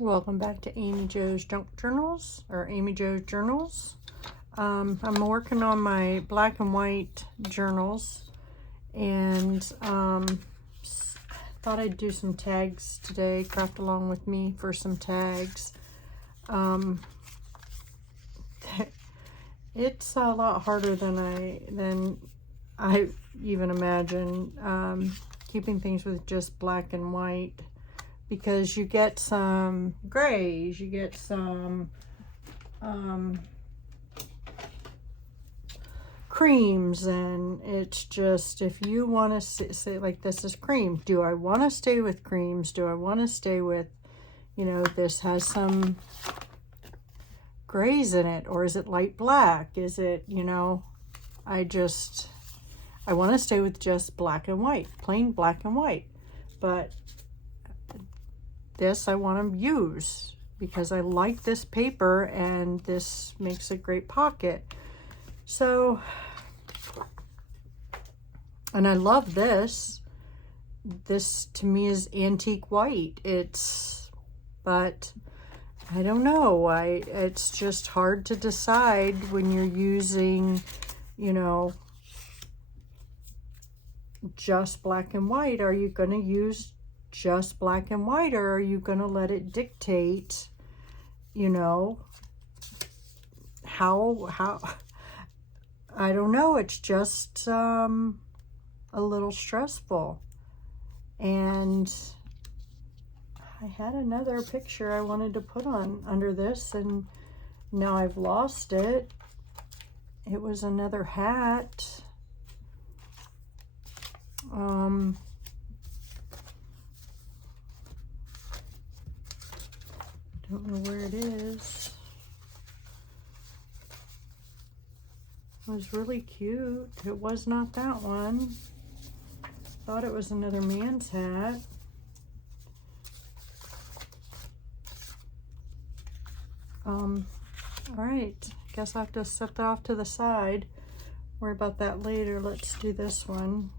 Welcome back to Amy Jo's Junk Journals, or Amy Jo's Journals. I'm working on my black and white journals, and thought I'd do some tags today, craft along with me for some tags. It's a lot harder than I even imagined, keeping things with just black and white, because you get some grays, you get some creams, and it's just, if you want to say like, this is cream, do I want to stay with creams? Do I want to stay with, this has some grays in it, or is it light black? Is it, I want to stay with just black and white, plain black and white. But this I want to use because I like this paper, and this makes a great pocket. So, and I love this. This to me is antique white. But I don't know. It's just hard to decide when you're using, just black and white. Are you going to use just black and white, or are you going to let it dictate, how I don't know. It's just a little stressful. And I had another picture I wanted to put on under this, and now I've lost it. It was another hat. Don't know where it is. It was really cute. It was not that one. Thought it was another man's hat. All right, guess I have to set that off to the side. Worry about that later. Let's do this one.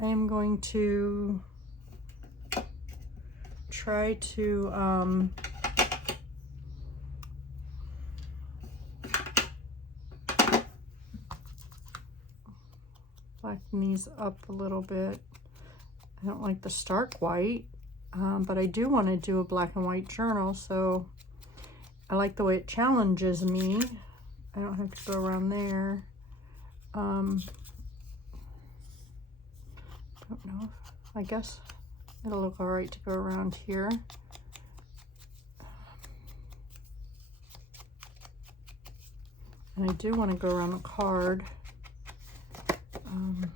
I am going to try to blacken these up a little bit. I don't like the stark white, but I do want to do a black and white journal, so I like the way it challenges me. I don't have to go around there. Don't know. I guess it'll look all right to go around here. And I do want to go around the card. I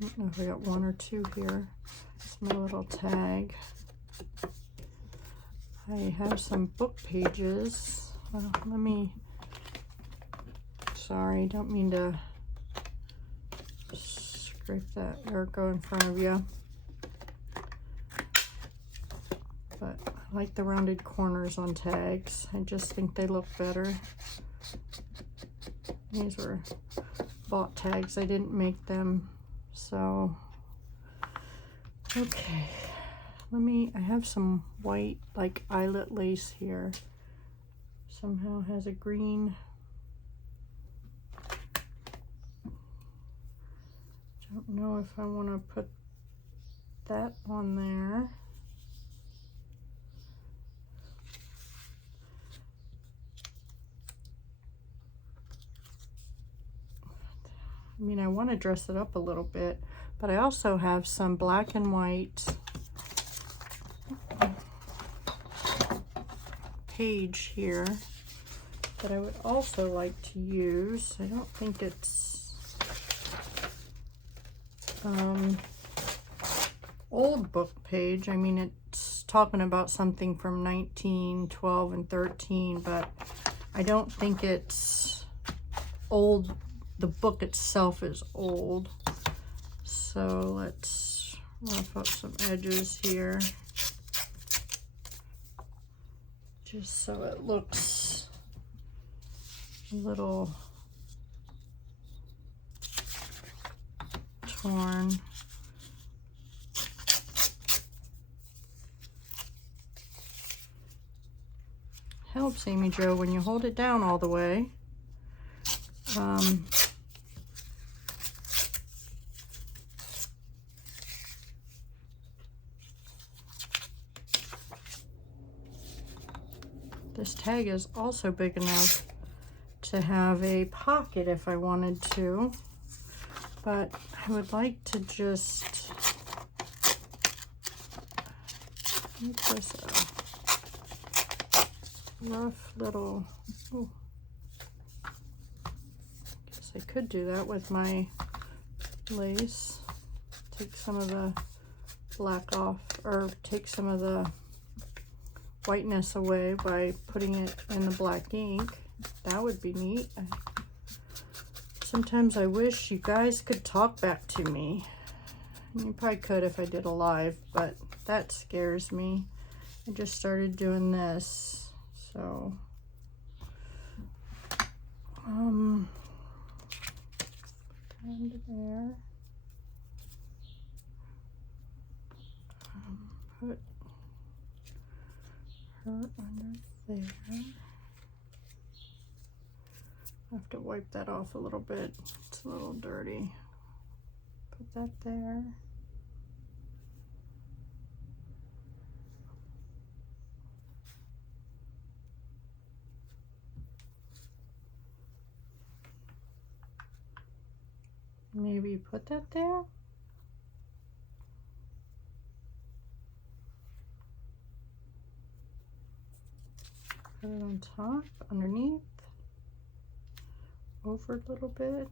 don't know if I got one or two here. It's my little tag. I have some book pages. Well, sorry, don't mean to scrape that or go in front of you. But I like the rounded corners on tags. I just think they look better. These were bought tags. I didn't make them. So, okay. I have some white, like, eyelet lace here. Somehow has a green. Don't know if I want to put that on there. I mean, I want to dress it up a little bit, but I also have some black and white page here that I would also like to use. I don't think it's old book page. I mean, it's talking about something from 1912 and 13, but I don't think it's old. The book itself is old. So let's rough up some edges here, just so it looks a little torn. helps, Amy Jo, when you hold it down all the way. This tag is also big enough to have a pocket if I wanted to, but I would like to just make this a rough little, oh, guess I could do that with my lace. Take some of the black off, or take some of the whiteness away by putting it in the black ink. That would be neat. Sometimes I wish you guys could talk back to me. You probably could if I did a live, but that scares me. I just started doing this, so under there. Put her under there. I have to wipe that off a little bit. It's a little dirty. Put that there. Maybe put that there. Put it on top, underneath, over a little bit.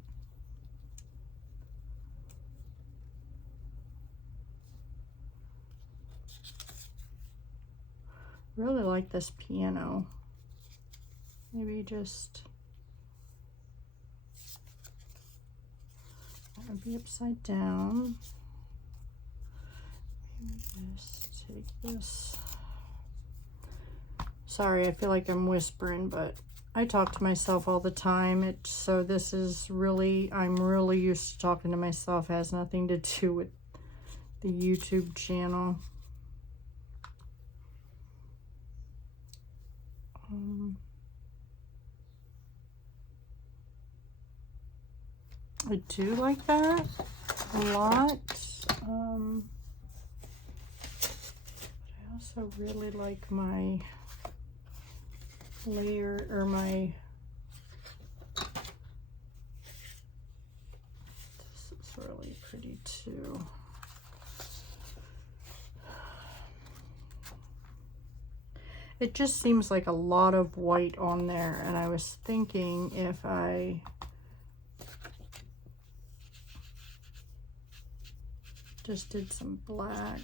Really like this piano. Maybe just, that would be upside down. Maybe just take this. Sorry, I feel like I'm whispering, but I talk to myself all the time. So this is really, I'm really used to talking to myself. It has nothing to do with the YouTube channel. I do like that a lot. But I also really like my layer, or my, this is really pretty too. It just seems like a lot of white on there, and I was thinking if I just did some black.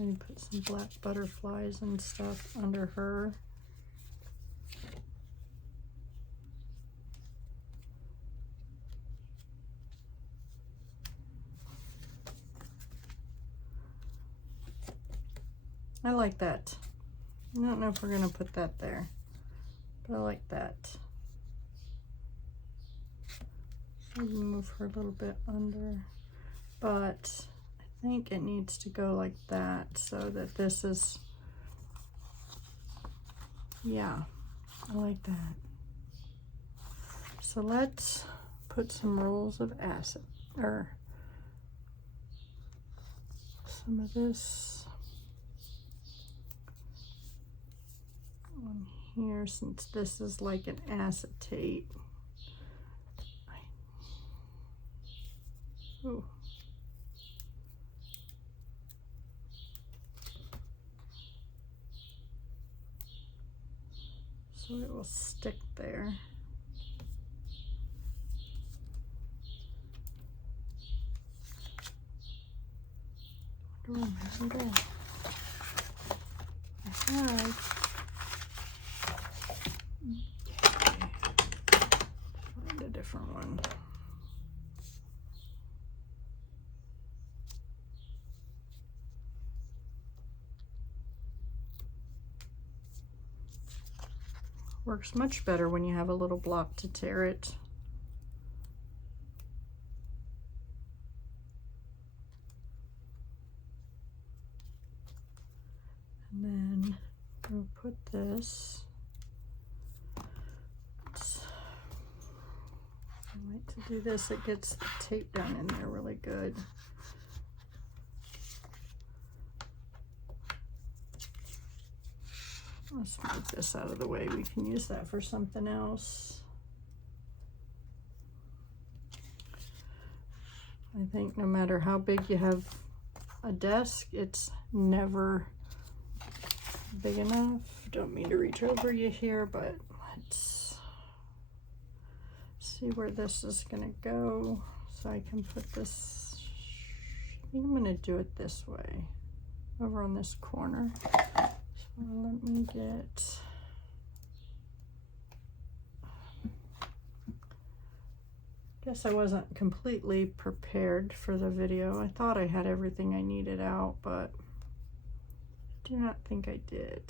Maybe put some black butterflies and stuff under her. I like that. I don't know if we're gonna put that there, but I like that. Maybe move her a little bit under, but I think it needs to go like that so that this is, yeah, I like that. So let's put some rolls of acid, or some of this on here, since this is like an acetate. Oh. So it will stick there. I remember I had. Find a different one. Works much better when you have a little block to tear it. put this. I like to do this, it gets the tape down in there really good. Let's move this out of the way. We can use that for something else. I think no matter how big you have a desk, it's never big enough. Don't mean to reach over you here, but let's see where this is gonna go. So I can put this, I think I'm gonna do it this way, over on this corner. So let me get, guess I wasn't completely prepared for the video. I thought I had everything I needed out, but I do not think I did.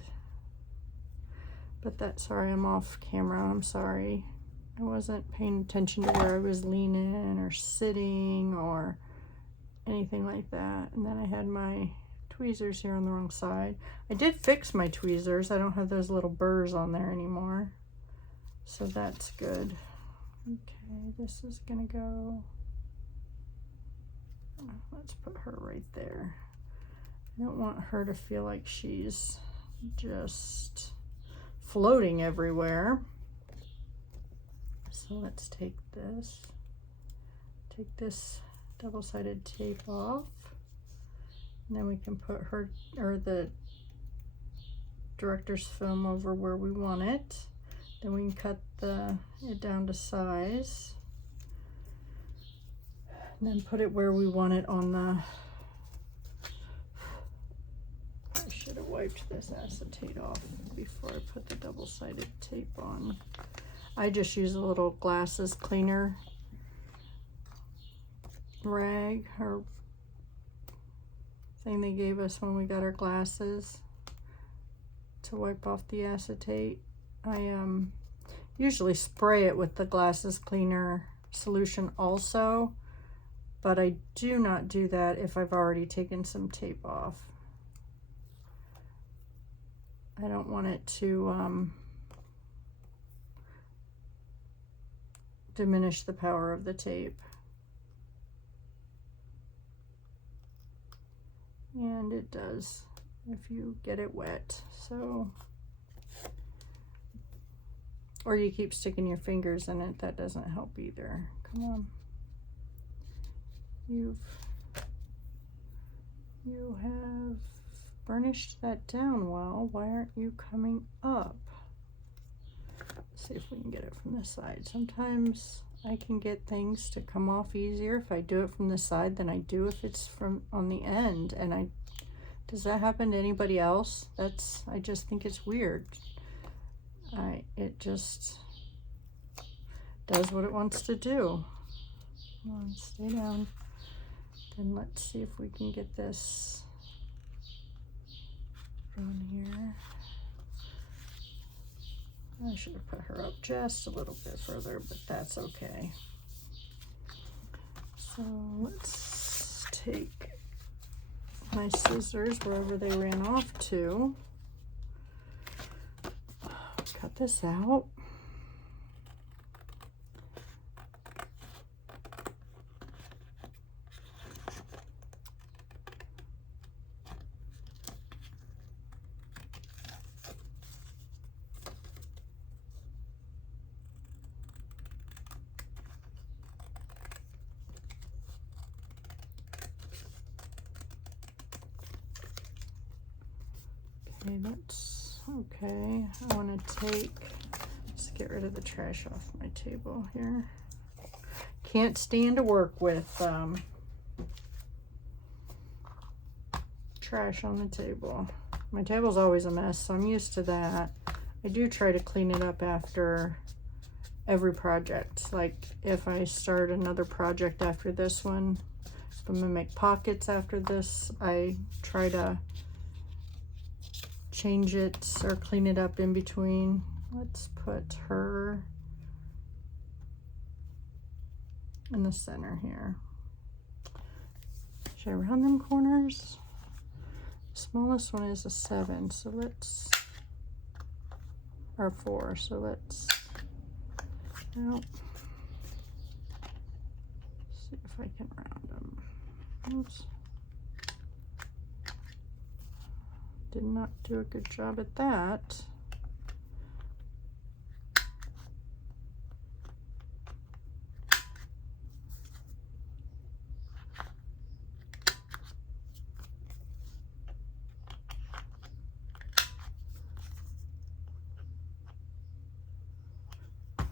But that's, sorry, I'm off camera, I'm sorry. I wasn't paying attention to where I was leaning or sitting or anything like that. And then I had my tweezers here on the wrong side. I did fix my tweezers. I don't have those little burrs on there anymore. So that's good. Okay, this is gonna go, let's put her right there. I don't want her to feel like she's just floating everywhere. So let's take this double-sided tape off, and then we can put her, or the director's film, over where we want it. Then we can cut it down to size, and then put it where we want it on the, I should have wiped this acetate off before I put the double-sided tape on. I just use a little glasses cleaner rag or thing they gave us when we got our glasses to wipe off the acetate. I usually spray it with the glasses cleaner solution also, but I do not do that if I've already taken some tape off. I don't want it to diminish the power of the tape. And it does if you get it wet. So, or you keep sticking your fingers in it, that doesn't help either. Come on. You have burnished that down well. Why aren't you coming up? See if we can get it from the side. Sometimes I can get things to come off easier if I do it from the side than I do if it's from on the end. And does that happen to anybody else? I just think it's weird. It just does what it wants to do. Come on, stay down. Then let's see if we can get this on here. I should have put her up just a little bit further, but that's okay. So let's take my scissors wherever they ran off to. Cut this out. Okay, that's okay. I want to let's get rid of the trash off my table here. Can't stand to work with trash on the table. My table's always a mess, so I'm used to that. I do try to clean it up after every project. Like if I start another project after this one, if I'm gonna make pockets after this, I try to change it or clean it up in between. Let's put her in the center here. Should I round them corners? The smallest one is a 7, so let's or 4. So let's, well, see if I can round them. Oops. Did not do a good job at that.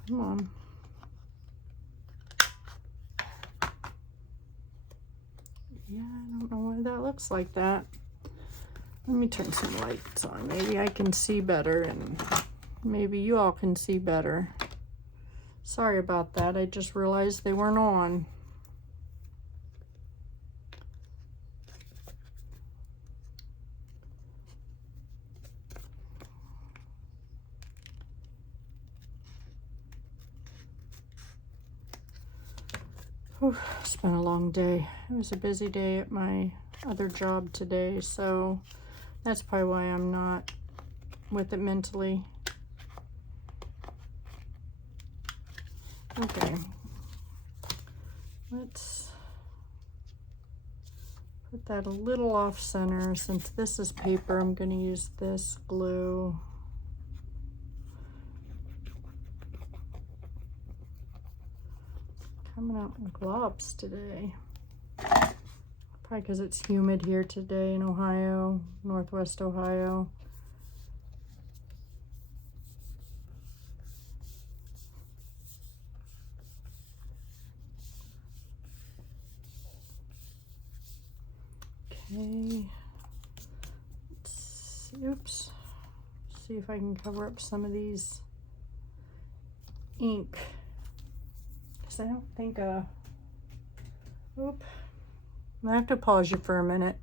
Come on. Yeah, I don't know why that looks like that. Let me turn some lights on. Maybe I can see better, and maybe you all can see better. Sorry about that. I just realized they weren't on. Whew, it's been a long day. It was a busy day at my other job today, so that's probably why I'm not with it mentally. Okay, let's put that a little off center. Since this is paper, I'm going to use this glue. Coming out in globs today. Probably because it's humid here today in Ohio, Northwest Ohio. Okay. Let's see, oops. See if I can cover up some of these ink. I don't think, oop, I have to pause you for a minute.